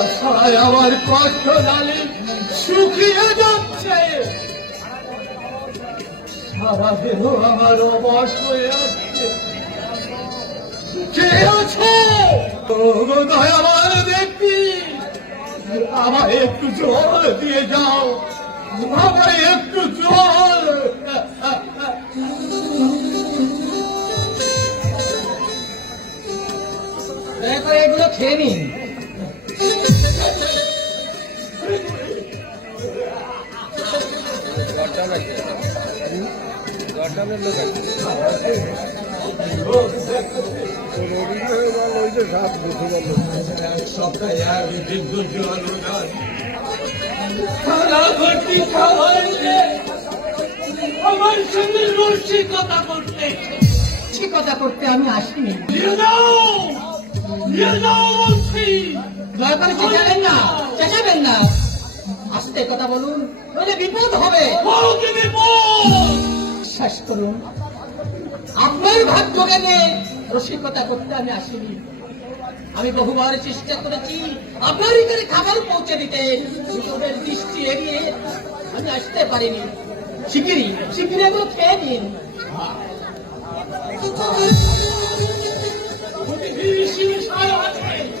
আশায় আমার কষ্ট জানি, শুকিয়ে যাচ্ছে। সারা দেহ আমার অবশ হয়ে আসছে। কে আছো। দয়াবান ব্যক্তি আমার একটু জল দিয়ে যাও। আমার একটু জল। এগুলো খেয়ে নিন। আমার সঙ্গে রসিকতা করতে সে কথা করতে আমি আসিনি। দয়া করে চেঁচাবেন না চেঁচাবেন না। আস্তে কথা বলুন নইলে বিপদ হবে। বিপদ? বিশ্বাস করুন। আপনার ভাগ্য জ্ঞানে রসিকতা করতে আমি আসিনি। আমি বহুবার চেষ্টা করেছি আপনার এখানে খাবার পৌঁছে দিতে। এসবের দৃষ্টি এড়িয়ে আমি আসতে পারিনি। শিগগিরি শিগগিরি এগুলো খেয়ে নিন। আছে।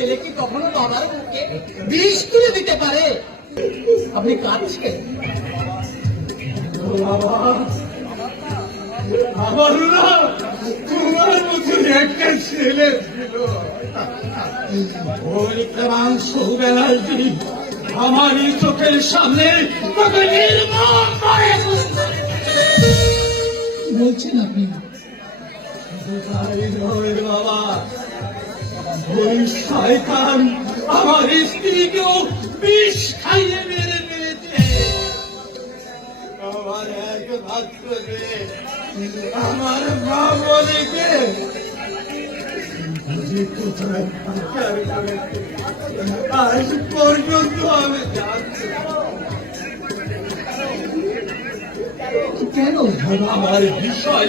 ছেলে কি কখনো বাবার মুখে বিষ তুলে দিতে পারে? আপনি কাঁদছেন? আমার না তোমার মতন একটা ছেলে ছিল। ওই মাংস ব্যানার্জি আমারই চোখের সামনে তোকে নির্মম করে বলছেন আপনি। বাবা। ওই শয়তান আমার স্ত্রীকেও বিষ খাইয়ে মেরে ফেলেছে। আমার একমাত্র আমার মা করেছে। আজ পর্যন্ত আমি জানতে কেন আমার বিষয়?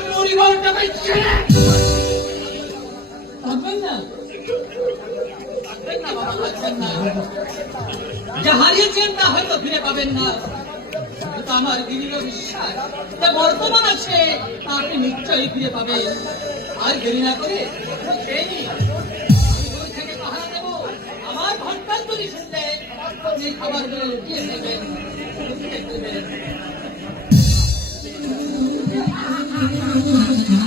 যা হারিয়েছেন তা হয়তো ফিরে পাবেন না। আমার দৃঢ় বিশ্বাস যে বর্তমান আছে, তা আপনি নিশ্চয়ই ফিরে পাবেন। আর আমার ঘণ্টার যদি লুকিয়ে নেবেন। লুকিয়ে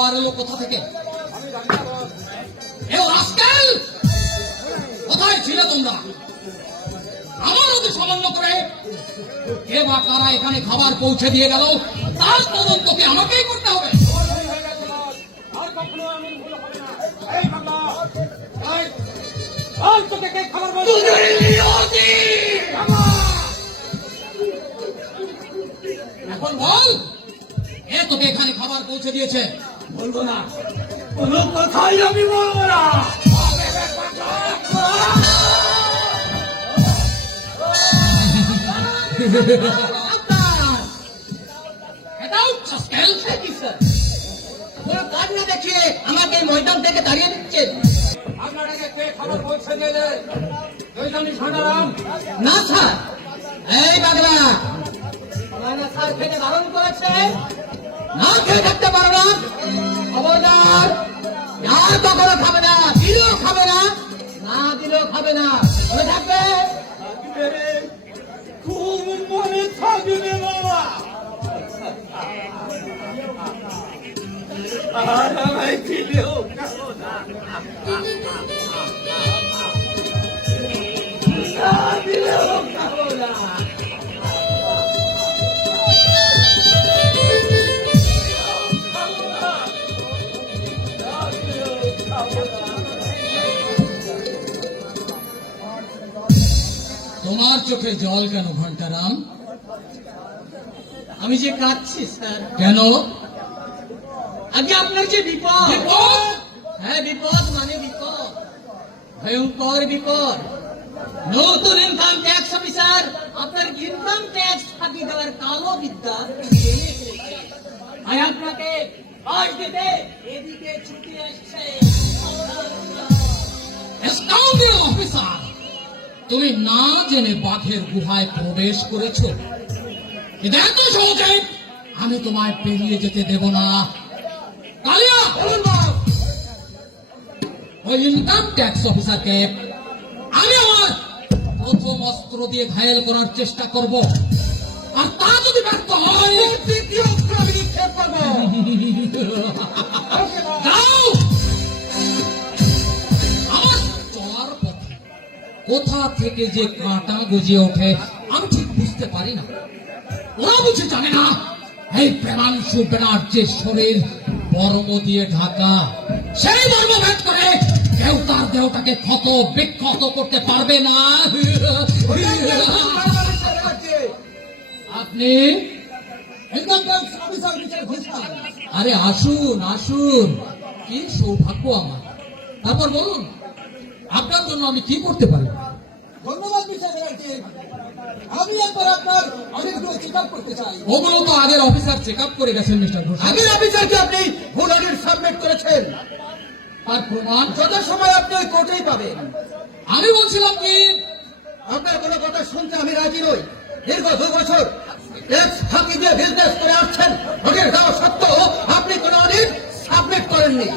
খাবার এলো কোথা থেকে? কোথায় ছিলে তোমরা? আমার অতি সামান্য করে কে বা কারা এখানে খাবার পৌঁছে দিয়ে গেল, তার তদন্তকে আমাকেই করতে হবে। কে! এখন বল এ তোকে এখানে খাবার পৌঁছে দিয়েছে? বলব না। কোনো কথাই আমি বলব না। দেখিয়ে আমাকে ময়দান থেকে তাড়িয়ে দিচ্ছেন না স্যার। এই আমার স্যার খেতে বারণ করেছে। না খেয়ে থাকতে পারো না। খবরদার আর কখনো খাবে না, দিলেও খাবে না না দিলেও খাবে না। মনে থাকবে? খুব মনে থাকবে বাবা। দিলেও না। না দিলেও চোখে জল কেন ঘন্টারাম আমি যে কাঁদছি স্যার। কেন? আগে আপনার যে বিপদ। বিপদ? হ্যাঁ বিপদ মানে বিপদ। ভয়ঙ্কর বিপদ। নতুন ইনকাম ট্যাক্স অফিসার আপনার ইনকাম ট্যাক্স ফাঁকি দেওয়ার কালো বিদ্যা জেনে ফেলেছে। তাই আপনাকে আজ দিতে এদিকে ছুটি আসছে। স্কাউন্ডিং অফিসার তুমি না জেনে বাঘের গুহায় প্রবেশ করেছ? আমি তোমায় পেরিয়ে যেতে দেব না। কালিয়া ওই ইনকাম ট্যাক্স অফিসারকে আমি আমার প্রথম অস্ত্র দিয়ে ঘায়েল করার চেষ্টা করব। আর তা যদি ব্যর্থ হয় দ্বিতীয় অস্ত্র আমি নিক্ষেপ করব। কোথা থেকে যে কাঁটা গজিয়ে ওঠে, আমি ঠিক বুঝতে পারি না। ওরা বুঝে জানে না। এই প্রেমাংশু ব্যানার্জির শরীর, বর্ম দিয়ে ঢাকা, সেই বর্ম ভেদ করে কেউ তার দেহটাকে ক্ষত বিক্ষত করতে পারবে না। আপনি আরে আসুন আসুন। কি সৌভাগ্য আমার। তারপর বলুন। আপনার জন্য আমি কি করতে পারি? ধন্যবাদ আমি একবার আপনার অনেকগুলো চেক আপ করতে চাই। ওগুলো তো আগের অফিসার চেক আপ করে গেছেন মিস্টার আগের অফিসারকে আপনি ভুল অডিট সাবমিট করেছেন। তার প্রমাণ? যত সময় আপনি কোর্টেই পাবেন। আমি বলছিলাম কি? আপনার কোনো কথা শুনতে আমি রাজি নই। দীর্ঘ দু বছর ট্যাক্স ফাঁকি দিয়ে বিজনেস করে আসছেন। অডিট দেওয়া সত্ত্বেও আপনি কোনো অডিট সাবমিট করেননি।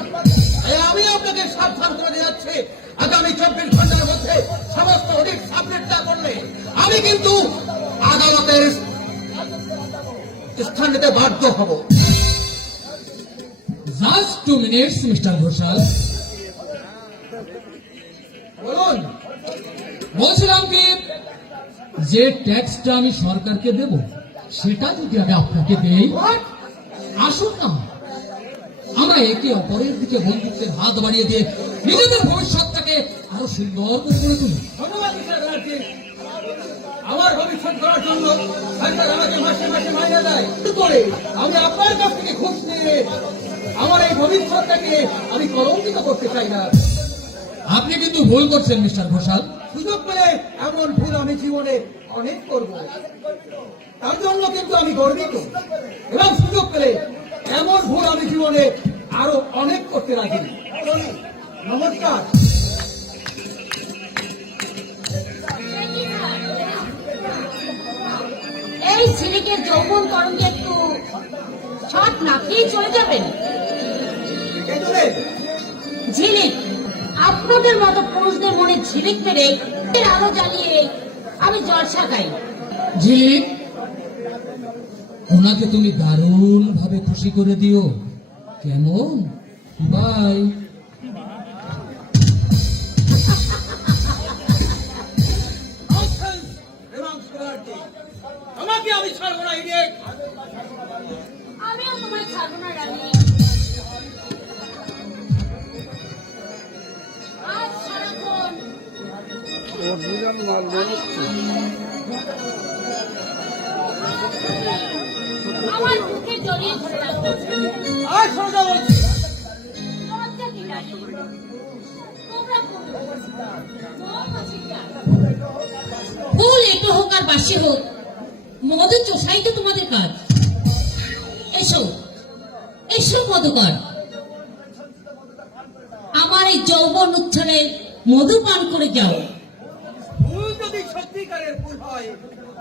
আমি আপনাকে সাবধান করে দিয়ে যাচ্ছি আগামী চব্বিশ ঘণ্টার মধ্যে সমস্ত অডিট সাবমিট না করলে আমি কিন্তু আদালতের স্থান নিতে বাধ্য হব। Just two minutes mister Ghoshal বলুন। বলছিলাম কি যে ট্যাক্সটা আমি সরকারকে দেব সেটা যদি আমি আপনাকে দেই আসুন না। আমরা একে অপরের দিকে বন্ধুত্বের হাত বাড়িয়ে দিয়ে নিজেদের ভবিষ্যৎটাকে আরও সুন্দর করে গড়ে তুলি। ধন্যবাদ মিস্টার ব্যানার্জি আমার ভবিষ্যৎ করার জন্য সরকার আমাকে মাসে মাসে মাইনে দেয়। করে আমি আপনার কাছ থেকে ঘুষ নিয়ে আমার এই ভবিষ্যৎটাকে আমি কলঙ্কিত করতে চাই না। আপনি কিন্তু ভুল করছেন মিস্টার ঘোষাল। সুযোগ পেলে এমন ভুল আমি জীবনে অনেক করব। তার জন্য কিন্তু আমি গর্বিত। এবং সুযোগ পেলে এমন ভুল আমি জীবনে আরও অনেক করতে রাজি। নমস্কার। এই ছেলেকে যৌবন তরঙ্গে একটু শট না খেয়ে চলে যাবেন। ঝিলিক আপনাদের মতো পুরুষদের মনে ঝিলিক এর আলো জ্বালিয়ে আমি জলসা গাই ঝিলিক ওনাকে তুমি দারুণ ভাবে খুশি করে দিও। কেমন? বাই। আমাকে আমি ছাড়বো না ইডিয়েট আমিও তোমায় ছাড়বো না রানী। আজ সারাক্ষণ আমার বুকে জড়িয়ে ধরে রাখবে আর সোজা বলছি লজ্জা কি রানী? তোমরা করো। মহামাছি জ্ঞান। ফুল এটো হোক আর বাসি হোক মধু চোষাই তো তোমাদের কাজ এসো এসো মধুকর আমার এই যৌবন উচ্ছলে মধু পান করে যাও ফুল যদি সত্যিকারের ফুল হয়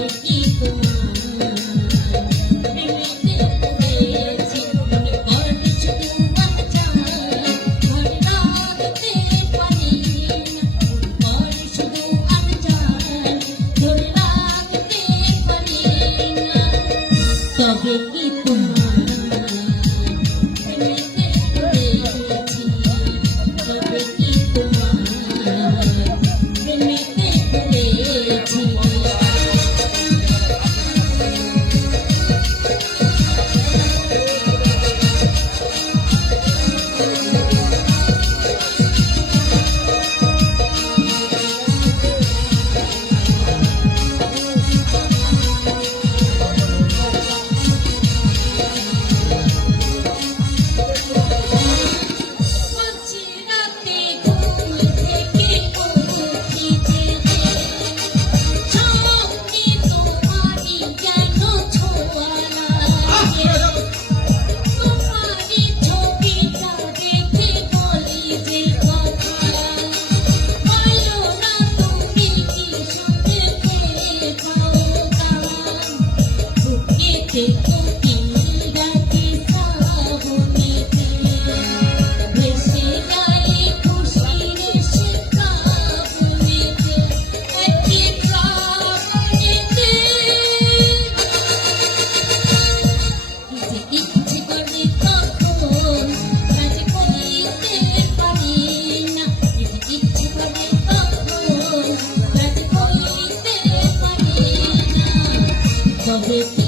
তবে ইচ্ছে করে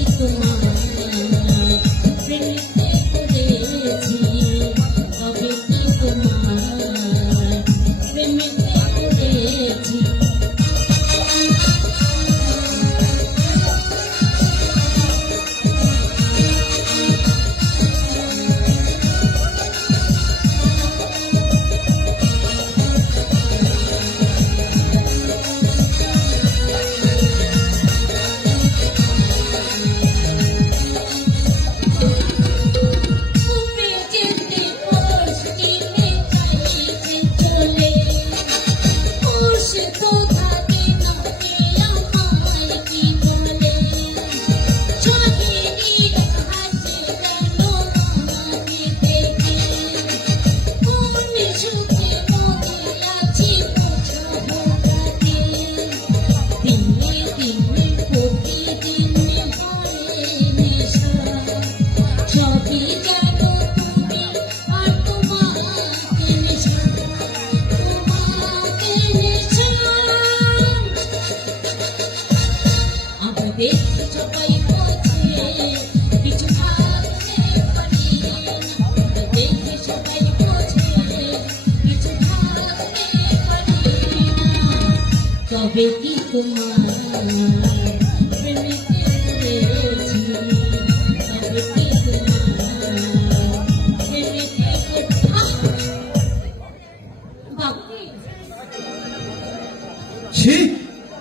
ছি,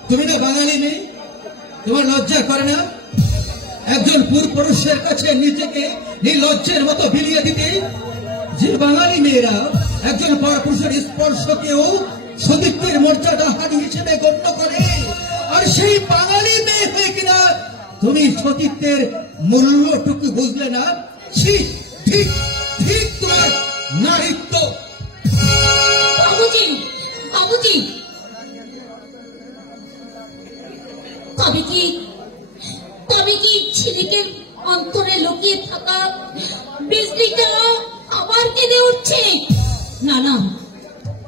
তুমি না বাঙালি নেই তোমার লজ্জা করে না? একজন পুর পুরুষের কাছে নিজেকে নির্লজ্জের মতো বিলিয়ে দিতে যে বাঙালি মেয়েরা একজন পরপুরুষের স্পর্শকেও সতীত্বের মর্যাদা হিসেবে গণ্য করে। আর সেই বাঙালি মেয়ে হয়ে কিনা তুমি সতীত্বের মূল্যটুকু বুঝলে না? ঠিক ঠিক তোমার নারীত্ব। বাবুজি বাবুজি। কি, তবে কি ছেলেকে অন্তরে লুকিয়ে থাকা বিজলিটা আবার কেঁদে উঠছে? না না।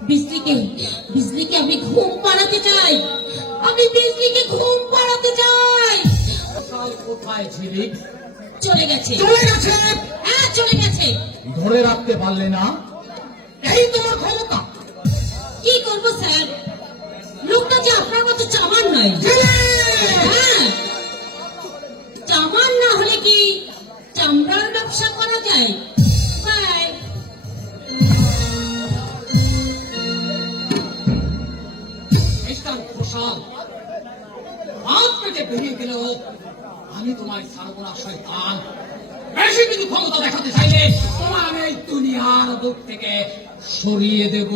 বিজলিকে বিজলিকে আমি ঘুম পাড়াতে চাই। আমি বিজলিকে ঘুম পাড়াতে চাই। কোথায় ছিলি চলে গেছে। চলে গেছে। হ্যাঁ চলে গেছে। ধরে রাখতে পারলে না? এই তোমার ক্ষমতা। কি করব স্যার? লোকটা যে আপনার মতো চামান নয়। সরিয়ে দেব।